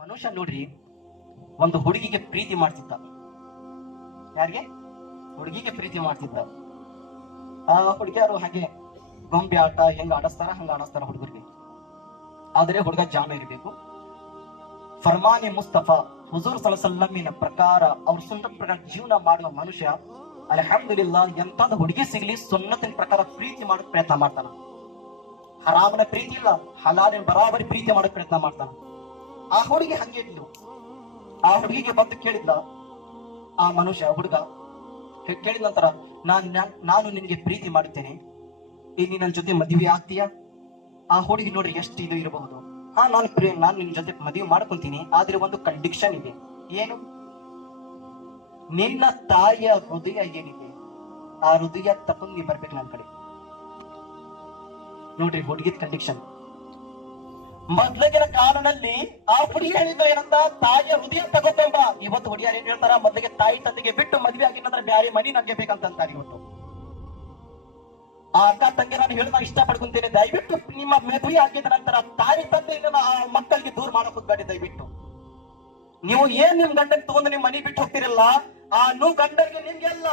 ಮನುಷ್ಯ ನೋಡ್ರಿ, ಒಂದು ಹುಡುಗಿಗೆ ಪ್ರೀತಿ ಮಾಡ್ತಿದ್ದ. ಯಾರಿಗೆ? ಹುಡುಗಿಗೆ ಪ್ರೀತಿ ಮಾಡ್ತಿದ್ದ. ಆ ಹುಡುಗಿಯರು ಹಾಗೆ ಗೊಂಬೆ ಆಟ ಹೆಂಗ ಆಡಸ್ತಾರ ಹುಡುಗರಿಗೆ. ಆದ್ರೆ ಹುಡುಗ ಜಾಣ ಇರಬೇಕು. ಫರ್ಮಾನೆ ಮುಸ್ತಫಾ ಹುಜೂರ್ ಸಲ್ಲಮಿನ ಪ್ರಕಾರ ಅವ್ರ ಸುನ್ನತ್ ಪ್ರಕಾರ ಜೀವನ ಮಾಡುವ ಮನುಷ್ಯ ಅಲ್ಹಮ್ದುಲಿಲ್ಲಾ ಎಂತಾದ ಹುಡುಗಿ ಸಿಗ್ಲಿ ಸುನ್ನತಿನ ಪ್ರಕಾರ ಪ್ರೀತಿ ಮಾಡಕ್ ಪ್ರಯತ್ನ ಮಾಡ್ತಾನ. ಹರಾಮನ ಪ್ರೀತಿ ಇಲ್ಲ, ಹಲಾಲಿನ ಬರಾಬರಿ ಪ್ರೀತಿ ಮಾಡಕ್ ಪ್ರಯತ್ನ ಮಾಡ್ತಾನ. ಆ ಹುಡುಗಿ ಹಂಗೆ ಇದ್ಲು. ಆ ಹುಡುಗಿಗೆ ಬಂದು ಕೇಳಿದ್ಲ ಆ ಮನುಷ್ಯ, ಹುಡುಗ ಕೇಳಿದ ನಂತರ ನಾನು ನಿನ್ಗೆ ಪ್ರೀತಿ ಮಾಡುತ್ತೇನೆ, ನೀನ್ ನನ್ನ ಜೊತೆ ಮದುವೆ ಆಗ್ತೀಯಾ? ಆ ಹುಡುಗಿ ನೋಡ್ರಿ ಎಷ್ಟು ಇದು ಇರಬಹುದು. ನಾನು ನಿನ್ ಜೊತೆ ಮದುವೆ ಮಾಡ್ಕೊಂತೀನಿ, ಆದ್ರೆ ಒಂದು ಕಂಡೀಷನ್ ಇದೆ. ಏನು? ನಿನ್ನ ತಾಯಿಯ ಹೃದಯ ಏನಿದೆ ಆ ಹೃದಯ ತಗೊಂಡು ನೀ ಬರ್ಬೇಕು ನನ್ನ ಕಡೆ. ನೋಡ್ರಿ ಹುಡುಗಿದ ಕಂಡೀಷನ್. ಮೊದ್ಲಿಗಿನ ಕಾಲದಲ್ಲಿ ಆ ಹುಡುಗಿ ಹೇಳಿದ್ದು ಏನಂತ, ತಾಯಿಯ ಹೃದಯ ತಗೋತಂಬ. ಇವತ್ತು ಹುಡುಗಿಯರು ಏನ್ ಹೇಳ್ತಾರ, ಮೊದಲಿಗೆ ತಾಯಿ ತಂದೆಗೆ ಬಿಟ್ಟು ಮದ್ವೆ ಆಗಿನಂದ್ರೆ ಬ್ಯಾರೆ ಮನಿ ನಗ್ಗೆ ಬೇಕಂತಾರೆ ಇವತ್ತು. ಆ ಅಕ್ಕ ತಂಗಿ ನಾನು ಹೇಳಿದ ಇಷ್ಟ ಪಡ್ಕೊಂತೇನೆ, ದಯವಿಟ್ಟು ನಿಮ್ಮ ಮದುವೆ ಆಗಿದ ನಂತರ ತಾಯಿ ತಂದೆ ಆ ಮಕ್ಕಳಿಗೆ ದೂರ ಮಾಡಕ್ ಹೋಗ್ಬೇಡಿ. ದಯವಿಟ್ಟು ನೀವು ಏನ್ ನಿಮ್ ಗಂಡನ್ ತಗೊಂಡು ನಿಮ್ ಮನಿ ಬಿಟ್ಟು ಹೋಗ್ತಿರಲ್ಲ, ಆ ಗಂಡರಿಗೆ ನಿಮ್ಗೆಲ್ಲ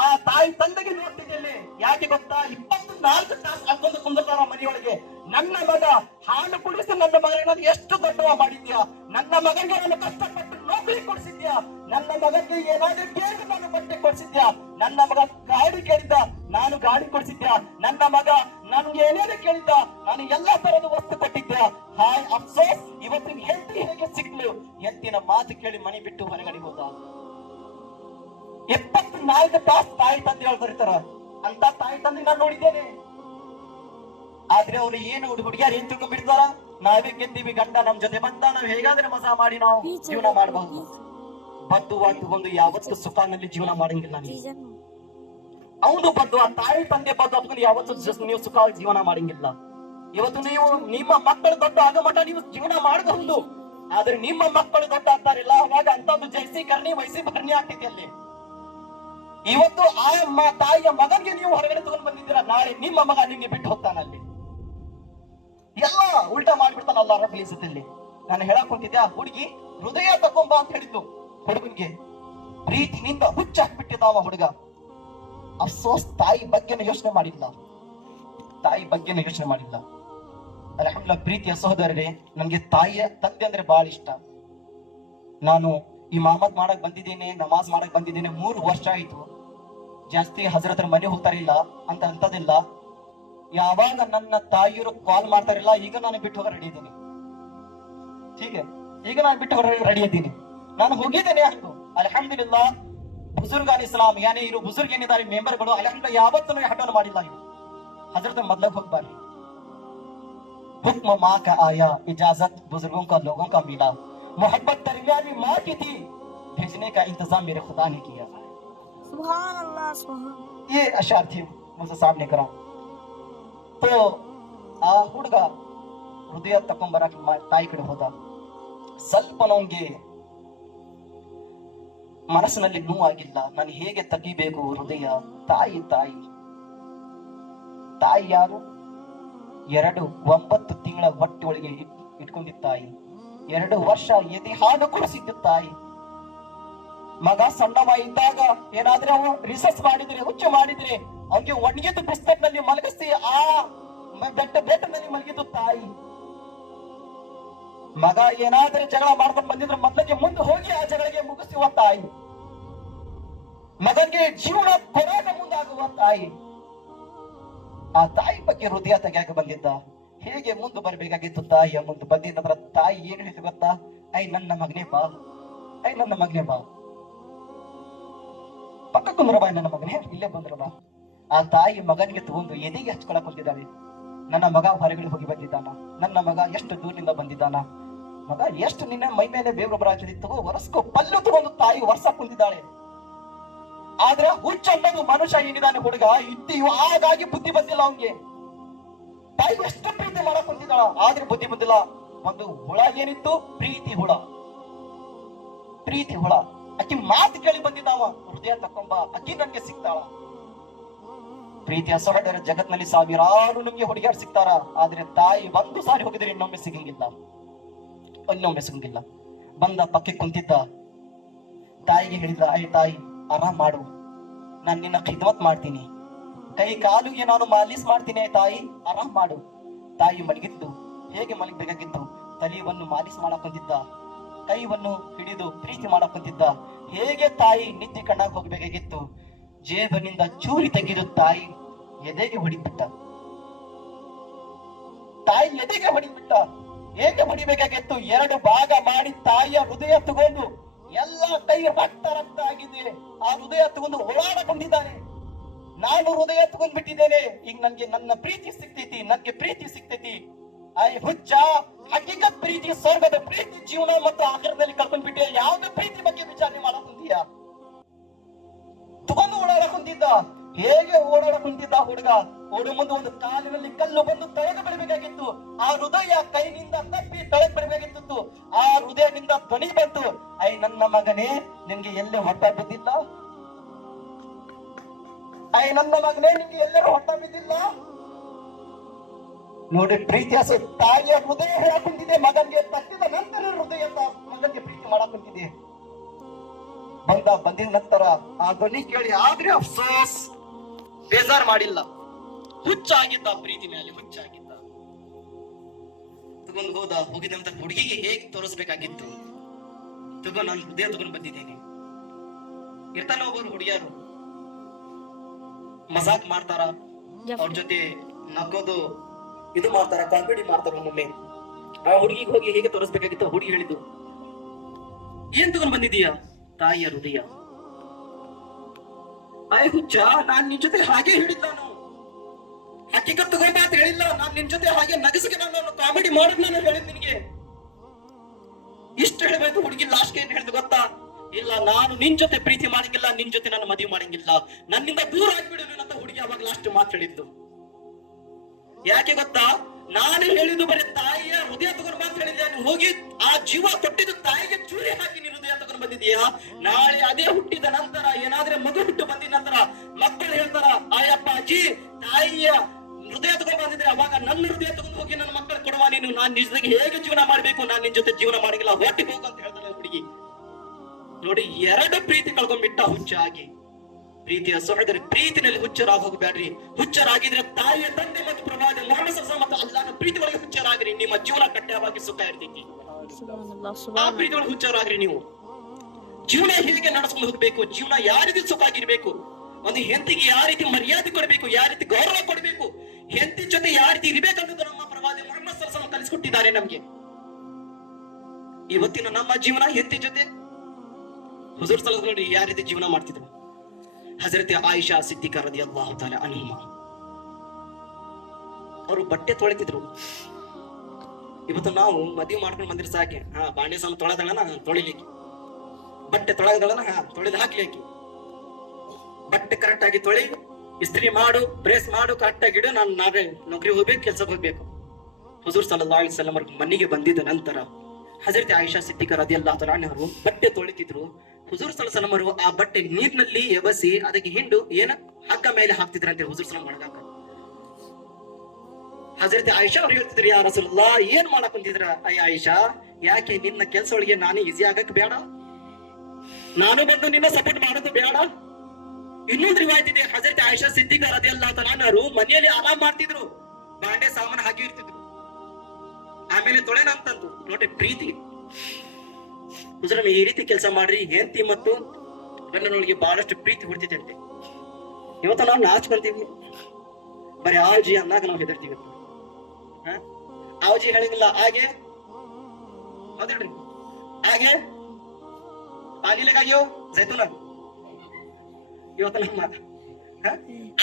ಆ ತಾಯಿ ತಂದೆಗೆ ನೋಡ್ತಿದ್ದೇನೆ. ಯಾಕೆ ಗೊತ್ತಾ? 24 ತಾಸು ಅಲ್ಕೊಂದು ಕುಂದರ್ತಾರ ಮನೆಯೊಳಗೆ. ನನ್ನ ಮಗ ಹಾಲು ಕುಡಿಸಿ ನನ್ನ ಮಗನ ಎಷ್ಟು ದೊಡ್ಡವ ಮಾಡಿದ್ಯಾ, ನನ್ನ ಮಗನಿಗೆ ನಾನು ಕಷ್ಟಪಟ್ಟು ನೌಕರಿ ಕೊಡಿಸಿದ್ಯಾ, ನನ್ನ ಮಗನಿಗೆ ಏನಾದ್ರೂ ಕೇಳಿದ ನಾನು ಬಟ್ಟೆ ಕೊಡಿಸಿದ್ಯಾ, ನನ್ನ ಮಗ ಗಾಡಿ ಕೇಳಿದ್ದ ನಾನು ಗಾಡಿ ಕೊಡಿಸಿದ್ಯಾ, ನನ್ನ ಮಗ ನನ್ಗೆ ಏನೇನು ಕೇಳಿದ್ದ ನಾನು ಎಲ್ಲಾ ತರದ ವಸ್ತು ಕೊಟ್ಟಿದ್ದೆ. ಹಾಯ್ ಅಫ್ಸೋಸ್, ಇವತ್ತಿನ ಹೆಂಡತಿ ಹೇಗೆ ಸಿಗ್ಲು? ಹೆಂಡತಿನ ಮಾತು ಕೇಳಿ ಮನೆ ಬಿಟ್ಟು ಹೊರಗಡೆ ಹೋದ. 24 ತಾಸು ತಾಯಿ ತಂದೆ ಹೇಳ್ತಾರ. ಅಂತ ತಾಯಿ ತಂದೆ ನಾನು ನೋಡಿದ್ದೇನೆ. ಆದ್ರೆ ಅವ್ರು ಏನು ಹುಡುಗಿಯಾರು ಏನ್ ತಿಳ್ಕೊಂಡ್ಬಿಡ್ತಾರ, ನಾವೇ ಗೆದ್ದೀವಿ, ಗಂಡ ನಮ್ ಜೊತೆ ಬಂದ, ನಾವ್ ಹೇಗಾದ್ರೆ ಮಜಾ ಮಾಡಿ ನಾವು ಜೀವನ ಮಾಡಬಹುದು. ಬದ್ದು ಒಂದು ಯಾವತ್ತು ಸುಖಾನಲ್ಲಿ ಜೀವನ ಮಾಡಂಗಿಲ್ಲ ನೀವು. ಅವನು ಬದ್ದು ಆ ತಾಯಿ ತಂದೆ ಬದ್ದು ಅದಕ್ಕೆ ಯಾವತ್ತು ನೀವು ಸುಖ ಜೀವನ ಮಾಡಂಗಿಲ್ಲ. ಇವತ್ತು ನೀವು ನಿಮ್ಮ ಮಕ್ಕಳು ದೊಡ್ಡ ಆಗ ಮಠ ನೀವು ಜೀವನ ಮಾಡಬಹುದು. ಆದ್ರೆ ನಿಮ್ಮ ಮಕ್ಕಳು ದೊಡ್ಡ ಆಗ್ತಾರಿಲ್ಲ, ಅವಾಗ ಅಂತದ್ದು ಜೈಸಿ ಕರ್ಣಿ ವಯಸ್ಸಿ ಭರ್ಣಿ ಆಗ್ತೈತಿ ಅಲ್ಲಿ. ಇವತ್ತು ಆ ತಾಯಿಯ ಮಗನಿಗೆ ನೀವು ಹೊರಗಡೆ ತಗೊಂಡು ಬಂದಿದ್ದೀರಾ, ನಾಳೆ ನಿಮ್ಮ ಮಗ ನಿಮ್ಗೆ ಬಿಟ್ಟು ಹೋಗ್ತಾನಲ್ಲಿ. ಎಲ್ಲ ಉಲ್ಟಾ ಮಾಡ್ಬಿಡ್ತಾನ ಅಲ್ಲ ರಫೀಸದಲ್ಲಿ. ನಾನು ಹೇಳಕ್ ಹೊಂಟಿದ್ದೆ, ಆ ಹುಡುಗಿ ಹೃದಯ ತಗೊಂಬ ಅಂತ ಹೇಳಿದ್ದು ಹುಡುಗನ್ಗೆ. ಪ್ರೀತಿನಿಂದ ಹುಚ್ಚ ಹಾಕ್ಬಿಟ್ಟಿದ್ದಾವ ಹುಡುಗ. ಅಫ್ಸೋಸ್ ತಾಯಿ ಬಗ್ಗೆನ ಯೋಚನೆ ಮಾಡಿಲ್ಲ. ಅಲ್ಹಮ್ದುಲಿಲ್ಲಾಹ್ ಪ್ರೀತಿಯ ಸಹೋದರರೇ, ನನ್ಗೆ ತಾಯಿಯ ತಂದೆ ಅಂದ್ರೆ ಬಹಳ ಇಷ್ಟ. ನಾನು ಈ ಮಾಮದ್ ಮಾಡಕ್ ಬಂದಿದ್ದೇನೆ, ನಮಾಜ್ ಮಾಡಕ್ ಬಂದಿದ್ದೇನೆ, 3 ವರ್ಷ ಆಯ್ತು. ಜಾಸ್ತಿ ಹಜರತ್ರ ಮನೆ ಹೋಗ್ತಾರಿಲ್ಲ ಅಂತ ಅಂತದಿಲ್ಲ. ಯಾವಾಗ ನನ್ನ ತಾಯಿಯರು ಕಾಲ್ ಮಾಡ್ತಾರಿಲ್ಲ, ಈಗ ನಾನು ಬಿಟ್ಟು ಹೋಗ ರೆಡಿ ಇದ್ದೀನಿ. ಹೀಗೆ ಈಗ ನಾನು ಬಿಟ್ಟು ಹೊರ ರೆಡಿ ಇದ್ದೀನಿ. ನಾನು ಹೋಗಿದ್ದೇನೆ ಹಂಗು. ಅಲ್ಹಮ್ದುಲಿಲ್ಲಾಹ್ ಬುಜುರ್ಗಾನ್ ಇಸ್ಲಾಂ ಯಾನೇ ಇರು ಬುಜುರ್ಗ್ ಏನಿದ್ದಾರೆ ಮೆಂಬರ್ಗಳು, ಅಲ್ಹಮ್ದುಲಿಲ್ಲಾಹ್ ಯಾವತ್ತೂ ಹಠವನ್ನು ಮಾಡಿಲ್ಲ. ಇವು ಹಜರತ್ ಮೊದ್ಲಾಗ ಹೋಗ್ಬಾರ್ರಿ. हुक्म माँ का आया, इजाजत बुजुर्गों का लोगों का मिला, मोहब्बत दरमियान में माँ की थी, भेजने का इंतजाम मेरे खुदा ने किया. सुभान अल्लाह, सुभान. ये अशार थी मुझे सामने करा. तो ಆ ಹುಡುಗ ಹೃದಯ ತಕೊಂಬರಕ್ಕೆ ತಾಯಿ ಕಡೆ ಹೋದ. ಸ್ವಲ್ಪ ನಮ್ಗೆ ಮನಸ್ಸಿನಲ್ಲಿ ನೋವಾಗಿಲ್ಲ, ನಾನು ಹೇಗೆ ತೆಗಿಬೇಕು ಹೃದಯ. ತಾಯಿ ಯಾರು? 9 ತಿಂಗಳ ಹೊಟ್ಟೆ ಒಳಗೆ ಇಟ್ಕೊಂಡಿದ್ದ ತಾಯಿ, 2 ವರ್ಷ ಎದೆ ಹಾಡು ಕುಡಿಸಿದ್ದ ತಾಯಿ. ಮಗ ಸಣ್ಣವ ಇದ್ದಾಗ ಏನಾದ್ರೆ ಅವ ರಿಸರ್ಚ್ ಮಾಡಿದ್ರೆ, ಹುಚ್ಚು ಮಾಡಿದ್ರೆ ಅವನಿಗೆ ಒಣಗಿದ್ದು ಬಿಸ್ಕೆಟ್ ನಲ್ಲಿ ಮಲಗಿಸಿ ಆ ಬೆಟ್ಟದಲ್ಲಿ ಮಲಗಿದ್ದು ತಾಯಿ. ಮಗ ಏನಾದ್ರೆ ಜಗಳ ಮಾಡ್ಕೊಂಡು ಬಂದಿದ್ರೆ ಮೊದಲಿಗೆ ಮುಂದೆ ಹೋಗಿ ಆ ಜಗಳಿಗೆ ಮುಗಿಸುವ ತಾಯಿ. ಮಗನಿಗೆ ಜೀವನ ಕೊಡಾಗ ಮುಂದಾಗುವ ತಾಯಿ. ಆ ತಾಯಿ ಬಗ್ಗೆ ಹೃದಯ ತೆಗೆಯಾಕ ಬಂದಿದ್ದ. ಹೇಗೆ ಮುಂದೆ ಬರ್ಬೇಕಾಗಿತ್ತು ತಾಯಿಯ ಮುಂದೆ ಬಂದಿದ್ದ ನಂತರ ತಾಯಿ ಏನು ಹೇಳಿದ್ರು ಗೊತ್ತಾ? ನನ್ನ ಮಗನೇ ಬಾ, ಪಕ್ಕ ಕುಂದ್ರ ಬಾ, ನನ್ನ ಮಗನೇ ಇಲ್ಲೇ ಬಂದ್ರ ಬಾ. ಆ ತಾಯಿ ಮಗನಿಗೆ ತಗೊಂಡು ಎದೆಗೆ ಹಚ್ಕೊಳಕ್ ಹೊಂದಿದ್ದಾಳೆ. ನನ್ನ ಮಗ ಹೊರಗಡೆ ಹೋಗಿ ಬಂದಿದ್ದಾನ, ನನ್ನ ಮಗ ಎಷ್ಟು ದೂರದಿಂದ ಬಂದಿದ್ದಾನ, ಮಗ ಎಷ್ಟು ನಿನ್ನ ಮೈ ಮೇಲೆ ಬೇಗೊಬ್ಬರ ಹಾಕಿದಿತ್ತು, ಒರೆಸ್ಕೊ ಪಲ್ಲು ತಗೊಂಡು ತಾಯಿ ವರ್ಷ ಕುಂದಿದ್ದಾಳೆ. ಆದ್ರೆ ಹುಚ್ಚ ಅನ್ನೋದು ಮನುಷ್ಯ ಏನಿದ್ದಾನೆ ಹುಡುಗ ಇದ್ದೀವಿ, ಹಾಗಾಗಿ ಬುದ್ಧಿ ಬಂದಿಲ್ಲ ಅವನ್ಗೆ. ತಾಯಿ ಎಷ್ಟು ಪ್ರೀತಿ ಮಾಡಕ್ ಕುಂತಿದ್ದಾಳ, ಆದ್ರೆ ಬುದ್ಧಿ ಬಂದಿಲ್ಲ. ಒಂದು ಹುಳ ಏನಿತ್ತು, ಪ್ರೀತಿ ಹುಳ. ಅಕ್ಕಿ ಮಾತು ಕೇಳಿ ಬಂದಿದ್ದಾವ, ಹೃದಯ ತಕೊಂಬ, ಅಕ್ಕಿ ನನ್ಗೆ ಸಿಗ್ತಾಳ. ಪ್ರೀತಿಯ ಸಹೋದರ, ಜಗತ್ನಲ್ಲಿ ಸಾವಿರಾರು ನಮ್ಗೆ ಹುಡುಗಿಯರು ಸಿಗ್ತಾರ, ಆದ್ರೆ ತಾಯಿ 1 ಸಾರಿ ಹೋಗಿದ್ರೆ ಇನ್ನೊಮ್ಮೆ ಸಿಗಂಗಿಲ್ಲ. ಬಂದ ಪಕ್ಕಕ್ಕೆ ಕುಂತಿದ್ದ. ತಾಯಿಗೆ ಹೇಳಿದ, ಅಯ್ಯ ತಾಯಿ ಆರಾಮ್ ಮಾಡು, ನಾನು ನಿನ್ನ ಖಿದ್ಮತ್ ಮಾಡ್ತೀನಿ, ಕೈ ಕಾಲಿಗೆ ನಾನು ಮಾಲೀಸ್ ಮಾಡ್ತೀನಿ, ತಾಯಿ ಆರಾಮ್ ಮಾಡು. ತಾಯಿ ಮಲಗಿದ್ದು ಹೇಗೆ ಮಲಗಬೇಕಾಗಿತ್ತು, ತಲೆಯನ್ನು ಮಾಲೀಸ್ ಮಾಡಕ್ ಕುಂತಿದ್ದ, ಕೈವನ್ನು ಹಿಡಿದು ಪ್ರೀತಿ ಮಾಡಕ್ ಕುಂತಿದ್ದ. ಹೇಗೆ ತಾಯಿ ನಿದ್ದೆ ಕಣ್ಣಾಗ ಹೋಗ್ಬೇಕಾಗಿತ್ತು, ಜೇಬನಿಂದ ಚೂರಿ ತೆಗೆದು ತಾಯಿ ಎದೆಗೆ ಹೊಡಿಬಿಟ್ಟ. ತಾಯಿ ಎದೆಗೆ ಹೊಡಿಬಿಟ್ಟ. ಹೇಗೆ ಹೊಡಿಬೇಕಾಗಿತ್ತು, 2 ಭಾಗ ಮಾಡಿ ತಾಯಿಯ ಹೃದಯ ತಗೊಂಡು, ಎಲ್ಲ ಕೈ ರಕ್ತ ರಕ್ತ ಆಗಿದೆ, ಆ ಹೃದಯ ತಗೊಂಡು ಓಡಾಡಕೊಂಡಿದ್ದಾನೆ. ನಾನು ಹೃದಯ ತಗೊಂಡ್ಬಿಟ್ಟಿದ್ದೇನೆ, ಈಗ ನನ್ಗೆ ನನ್ನ ಪ್ರೀತಿ ಸಿಗ್ತೈತಿ, ನನ್ಗೆ ಪ್ರೀತಿ ಸಿಗ್ತೈತಿ. ಹುಚ್ಚ, ಹಕೀಕತ್ ಪ್ರೀತಿ, ಸ್ವರ್ಗದ ಪ್ರೀತಿ, ಜೀವನ ಮತ್ತು ಆಖರದಲ್ಲಿ ಕಲ್ಕೊಂಡ್ಬಿಟ್ಟೆ. ಯಾವ್ದು ಪ್ರೀತಿ ಬಗ್ಗೆ ವಿಚಾರಣೆ ಮಾಡಕ್ ಕುಂತೀಯ? ತಗೊಂಡು ಓಡಾಡಕ್ ಕುಂತಿದ್ದ. ಹೇಗೆ ಓಡಾಡಕ್ ಕುಂತಿದ್ದ ಹುಡುಗ? ಓಡು ಮುಂದೆ ಒಂದು ಕಾಲಿನಲ್ಲಿ ಕಲ್ಲು ಬಂದು ತಳಗ ಬಿಡಬೇಕಾಗಿತ್ತು. ಆ ಹೃದಯ ಕೈನಿಂದ ತಪ್ಪಿ ತಳಗ್ ಬಿಡಬೇಕಾಗಿತ್ತು. ಆ ಹೃದಯದಿಂದ ಧ್ವನಿ ಬಂತು, ನನ್ನ ಮಗನೇ, ನಿನ್ಗೆ ಎಲ್ಲೇ ಹೊಟ್ಟ ಬಿದ್ದಿಲ್ಲ? ನನ್ನ ಮಗನೇ, ನಿನ್ಗೆ ಎಲ್ಲರೂ ಹೊಟ್ಟ ಬಿದ್ದಿಲ್ಲ? ನೋಡಿ ಪ್ರೀತಿಯ ತಾಯಿಯ ಹೃದಯ ಹೇಳಕ್ ಕುಂತಿದೆ, ಮಗನ್ಗೆ ತಟ್ಟಿದ ನಂತರ ಹೃದಯ ಮಗನ್ಗೆ ಪ್ರೀತಿ ಮಾಡಕ್ ಕುಂತಿದೆ. ಬಂದಿದ ನಂತರ ಆ ಧ್ವನಿ ಕೇಳಿ ಆದ್ರೆ ಅಫ್ಸೋಸ್, ಬೇಜಾರ್ ಮಾಡಿಲ್ಲ. ಹುಚ್ಚಾಗಿದ್ದ, ಪ್ರೀತಿ ಮೇಲೆ ಹುಚ್ಚಾಗಿದ್ದ. ತಗೊಂಡು ಹೋಗಿದಂತ ಹುಡುಗಿಗೆ ಹೇಗೆ ತೋರಿಸ್ಬೇಕಾಗಿತ್ತು, ನಾನು ಹೃದಯ ತಗೊಂಡು ಬಂದಿದ್ದೇನೆ. ಇರ್ತಾನ ಒಬ್ಬರು ಹುಡುಗಿಯರು ಮಜಾಕ್ ಮಾಡ್ತಾರ, ಅವ್ರ ಜೊತೆ ನಗೋದು ಇದು ಮಾಡ್ತಾರ, ಕಾಮಿಡಿ ಮಾಡ್ತಾರ. ಒಮ್ಮೊಮ್ಮೆ ಆ ಹುಡುಗಿಗೆ ಹೋಗಿ ಹೇಗೆ ತೋರಿಸ್ಬೇಕಾಗಿತ್ತು, ಹುಡುಗಿ ಹೇಳಿದ್ದು, ಏನ್ ತಗೊಂಡ್ ಬಂದಿದೀಯ? ತಾಯಿಯ ಹೃದಯ. ಹುಚ್ಚ, ನಾನ್ ನಿನ್ ಜೊತೆ ಹಾಗೆ ಹೇಳಿಲ್ಲ, ನಾನು ಹಕ್ಕಿಕತ್ ತಗೊಂಡ ಅಂತ ಹೇಳಿಲ್ಲ, ನಾನ್ ನಿನ್ ಜೊತೆ ಹಾಗೆ ನಗಸಿಗೆ ನಾನು ಕಾಮಿಡಿ ಮಾಡೋದ್ ನಾನು ಹೇಳಿದ್ ನಿನ್ಗೆ. ಇಷ್ಟು ಹೇಳ್ಬೇಕು. ಹುಡುಗಿ ಲಾಸ್ಟ್ ಏನ್ ಹೇಳಿದ್ ಗೊತ್ತಾ? ಇಲ್ಲ, ನಾನು ನಿನ್ ಜೊತೆ ಪ್ರೀತಿ ಮಾಡಂಗಿಲ್ಲ, ನಿನ್ ಜೊತೆ ನಾನು ಮದುವೆ ಮಾಡಂಗಿಲ್ಲ, ನನ್ನಿಂದ ದೂರ ಆಗ್ಬಿಡು ಅಂತ ಹುಡುಗಿ ಅವಾಗ ಲಾಸ್ಟ್ ಮಾತು ಹೇಳಿದ್ದು. ಯಾಕೆ ಗೊತ್ತಾ? ನಾನು ಹೇಳಿದ್ದು ಬರೀ ತಾಯಿಯ ಹೃದಯ ತಗೊಂಡು ಅಂತ ಹೇಳಿದ್ದೆ. ನೀನು ಹೋಗಿ ಆ ಜೀವ ಕೊಟ್ಟಿದ್ದು ತಾಯಿಗೆ ಚೂರಿ ಹಾಕಿ ನೀನು ಹೃದಯ ತಗೊಂಡು ಬಂದಿದ್ದೀಯಾ? ನಾಳೆ ಅದೇ ಹುಟ್ಟಿದ ನಂತರ, ಏನಾದ್ರೆ ಮಗು ಹುಟ್ಟು ಬಂದಿದ ನಂತರ ಮಕ್ಕಳು ಹೇಳ್ತಾರ, ಆಯಪ್ಪ ಅಜ್ಜಿ ತಾಯಿಯ ಹೃದಯ ತಗೊಂಡು ಬಂದಿದ್ರೆ ಅವಾಗ ನನ್ನ ಹೃದಯ ತಗೊಂಡು ಹೋಗಿ ನನ್ನ ಮಕ್ಕಳು ಕೊಡುವ, ನೀನು ನಾನ್ ನಿಜವಾಗಿ ಹೇಗೆ ಜೀವನ ಮಾಡ್ಬೇಕು, ನಾನ್ ನಿನ್ ಜೊತೆ ಜೀವನ ಮಾಡಿಲ್ಲ, ಹೊಟ್ಟಿಗೆ ಹೋಗು ಅಂತ ಹೇಳ್ತಾಳೆ ಹುಡುಗಿ. ನೋಡಿ, 2 ಪ್ರೀತಿ ಕಳ್ಕೊಂಡ್ಬಿಟ್ಟ ಹುಚ್ಚಾಗಿ. ಪ್ರೀತಿಯ ಸಹೋದರಿ, ಪ್ರೀತಿನಲ್ಲಿ ಹುಚ್ಚರಾಗಿ ಹೋಗಬೇಡ್ರಿ. ಹುಚ್ಚರಾಗಿದ್ರೆ ತಾಯಿಯ ತಂದೆ ಮತ್ತು ಪ್ರವಾದಿ ಮುಹಮ್ಮದ್ ಸಲ್ಲಲ್ಲಾಹು ಮತ್ತು ಅಲ್ಲಾಹನ ಪ್ರೀತಿ ಒಳಗೆ ಹುಚ್ಚರಾಗ್ರಿ, ನಿಮ್ಮ ಜೀವನ ಕಡ್ಡಾಯವಾಗಿ ಸುಖ ಇರ್ತೈತಿ. ಆ ಪ್ರೀತಿ ಒಳಗೆ ಹುಚ್ಚರಾಗ್ರಿ. ನೀವು ಜೀವನ ಹೇಗೆ ನಡೆಸ್ಕೊಂಡು ಹೋಗ್ಬೇಕು, ಜೀವನ ಯಾವ ರೀತಿ ಸುಖ ಆಗಿರ್ಬೇಕು, ಒಂದು ಹೆಂಡತಿಗೆ ಯಾವ ರೀತಿ ಮರ್ಯಾದೆ ಕೊಡಬೇಕು, ಯಾವ ರೀತಿ ಗೌರವ ಕೊಡಬೇಕು, ಹೆಂಡತಿ ಜೊತೆ ಯಾವ ರೀತಿ ಇರಬೇಕನ್ನೋದು ನಮ್ಮ ಪ್ರವಾದಿ ಮುಹಮ್ಮದ್ ಸಲ್ಲಲ್ಲಾಹು ಅಲೈಹಿ ವಸಲ್ಲಂ ಕಲಿಸಿಕೊಟ್ಟಿದ್ದಾರೆ ನಮ್ಗೆ. ಇವತ್ತಿನ ನಮ್ಮ ಜೀವನ ಹೆಂಡತಿ ಜೊತೆ ಹುಜೂರ್ ಸಲ್ಲಲ್ಲಾಹು ಅಲೈಹಿ ವಸಲ್ಲಂ ಯಾವ ರೀತಿ ಜೀವನ ಮಾಡ್ತಿದ್ರು. ಹಜರತ್ ಆಯಿಷಾ ಸಿದ್ದಿಕಾ ರದಿಯಲ್ಲಾಹು ತಆಲಾ ಅನ್ಹಾ ಅವರು ಬಟ್ಟೆ ತೊಳಿತಿದ್ರು. ಇವತ್ತು ನಾವು ಮದುವೆ ಮಾಡ್ಕೊಂಡು ಬಂದಿರ ಸಾಕೆ, ಬಾಂಡೆ ಸಾಮಾನು ತೊಳೆದಳನ ತೊಳಿಲಿಕ್ಕೆ, ಬಟ್ಟೆ ತೊಳೆದಳನ ತೊಳೆದು ಹಾಕ್ಲಿಕ್ಕೆ, ಬಟ್ಟೆ ಕರೆಕ್ಟ್ ಆಗಿ ತೊಳಿ, ಇಸ್ತ್ರಿ ಮಾಡು, ಪ್ರೆಸ್ ಮಾಡು, ಕರೆಕ್ಟ್ ಆಗಿ ಇಡು, ನಾನು ನಾವೇ ನೌಕರಿ ಹೋಗ್ಬೇಕು, ಕೆಲ್ಸಕ್ಕೆ ಹೋಗ್ಬೇಕು. ಹುಜೂರ್ ಸಲ್ಲಲ್ಲಾಹು ಅಲೈಹಿ ವಸಲ್ಲಂ ಅವ್ರ ಮನೆಗೆ ಬಂದಿದ್ದ ನಂತರ ಹಜರತ್ ಆಯಿಷಾ ಸಿದ್ದಿಕಾ ರದಿಯಲ್ಲಾಹು ತಆಲಾ ಅನ್ಹಾ ಅವರು ಬಟ್ಟೆ ತೊಳಿತಿದ್ರು. ಹುಜೂರ್ ಸಲ್ಲಲ್ಲಾಹು ಅಲೈಹಿ ವಸಲ್ಲಂ ಆ ಬಟ್ಟೆ ನೀರಿನಲ್ಲಿ ಎಬಸಿ ಅದಕ್ಕೆ ಹಿಂಡು ಏನ ಹಗ್ಗ ಮೇಲೆ ಹಾಕ್ತಿದ್ರ ಅಂತ ಹುಜೂರ್ ಸಲ್ಲಲ್ಲಾಹು ಅಲೈಹಿ ವಸಲ್ಲಂ ಹಜರತ್ ಆಯಿಷಾ ಅವ್ರು ಹೇಳ್ತಿದ್ರು, ಯಾ ರಸೂಲುಲ್ಲಾಹ್ ಏನ್ ಮಾಡಕ್ ಕುಂತಿದ್ರ? ಅಯ್ಯ ಆಯಿಷಾ, ಯಾಕೆ ನಿನ್ನ ಕೆಲಸ ಒಳಗೆ ನಾನು ಈಸಿ ಆಗಕ್ ಬೇಡ? ನಾನು ಬಂದು ನಿನ್ನ ಸಪೋರ್ಟ್ ಮಾಡೋದು ಬೇಡ? ಇನ್ನೊಂದು ರಿವಾಯತ್ ಇದೆ, ಹಜರತ್ ಆಯಿಷಾ ಸಿದ್ದಿಕಾ ರದಿಯಲ್ಲಾಹು ತಆಲಾ ಅನ್ಹಾ ಮನೆಯಲ್ಲಿ ಆರಾಮ್ ಮಾಡ್ತಿದ್ರು, ಬಾಂಡೆ ಸಾಮಾನು ಹಾಕಿ ಇರ್ತಿದ್ರು, ಆಮೇಲೆ ತೊಳೆನ ಅಂತಂದು. ನೋಡಿ ಪ್ರೀತಿ. ಹುಜೂರ್ ಈ ರೀತಿ ಕೆಲಸ ಮಾಡ್ರಿ, ಹೆಂಡತಿ ಮತ್ತು ಗಂಡನೊಳಗೆ ಬಹಳಷ್ಟು ಪ್ರೀತಿ ಹುಡ್ತಿದೆ. ಇವತ್ತು ನಾವು ನಾಚ್ಕೊಂತೀವಿ, ಬರೀ ಆಜಿ ಅಂದಾಗ ನಾವು ಹೆದರ್ತೀವಿ. ಆವಜಿ ಹೇಳಿದಿಲ್ಲ ಹಾಗೆ ಹೌದೇಳ್ರಿ, ಹಾಗೆ ಪಾಲಿಲೆಗಾಗ್ಯೋ ಜೈತುನ ಇವತ್ತು ನಮ್ಮ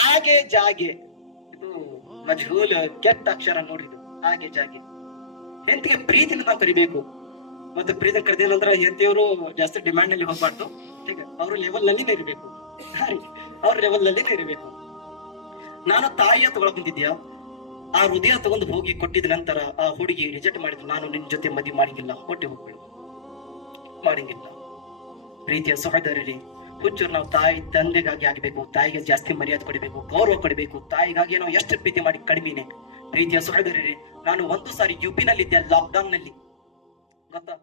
ಹಾಗೆ ಜಾಗೆ, ಇದು ಮಜ್ಹೂಲ್ ಕೆಟ್ಟ ಅಕ್ಷರ ನೋಡಿದ್ದು. ಹಾಗೆ ಜಾಗೆ ಹೆಂಡತಿಗೆ ಪ್ರೀತಿನ ನಾವು ಕರಿಬೇಕು. ಮತ್ತೆ ಪ್ರೀತಿ ಕರೆದ ನಂತರ ಹೆಂಡತಿಯವರು ಜಾಸ್ತಿ ಡಿಮ್ಯಾಂಡ್ ನಲ್ಲಿ ಹೋಗ್ಬಾರ್ದು. ಅವ್ರ ಲೆವೆಲ್ ನಲ್ಲಿ ಇರಬೇಕು, ಅವ್ರ ಲೆವೆಲ್ ನಲ್ಲಿ ಇರಬೇಕು. ನಾನು ತಾಯಿಯ ತಗೊಳಕ್ ಕುಂತಿದ್ಯಾ, ಆ ಹೃದಯ ತಗೊಂಡು ಹೋಗಿ ಕೊಟ್ಟಿದ ನಂತರ ಆ ಹುಡುಗಿ ರಿಜೆಕ್ಟ್ ಮಾಡಿದ್ರು, ನಾನು ನಿನ್ ಜೊತೆ ಮದುವೆ ಮಾಡಂಗಿಲ್ಲ, ಹೊಟ್ಟೆ ಹೋಗ್ಬೇಡ ಮಾಡಂಗಿಲ್ಲ. ಪ್ರೀತಿಯ ಸಹೋದರರಿ, ಹುಚ್ಚರು ನಾವು ತಾಯಿ ತಂದೆಗಾಗಿ ಆಗಬೇಕು, ತಾಯಿಗೆ ಜಾಸ್ತಿ ಮರ್ಯಾದೆ ಕೊಡಬೇಕು, ಗೌರವ ಕೊಡಬೇಕು. ತಾಯಿಗಾಗಿ ನಾವು ಎಷ್ಟು ಪ್ರೀತಿ ಮಾಡಿ ಕಡಿಮೆನೆ. ಪ್ರೀತಿಯ ಸಹೋದರರಿ, ನಾನು ಒಂದು ಸಾರಿ UP ನಲ್ಲಿದ್ದೆ, ಲಾಕ್ಡೌನ್ ನಲ್ಲಿ, ಗೊತ್ತಾ?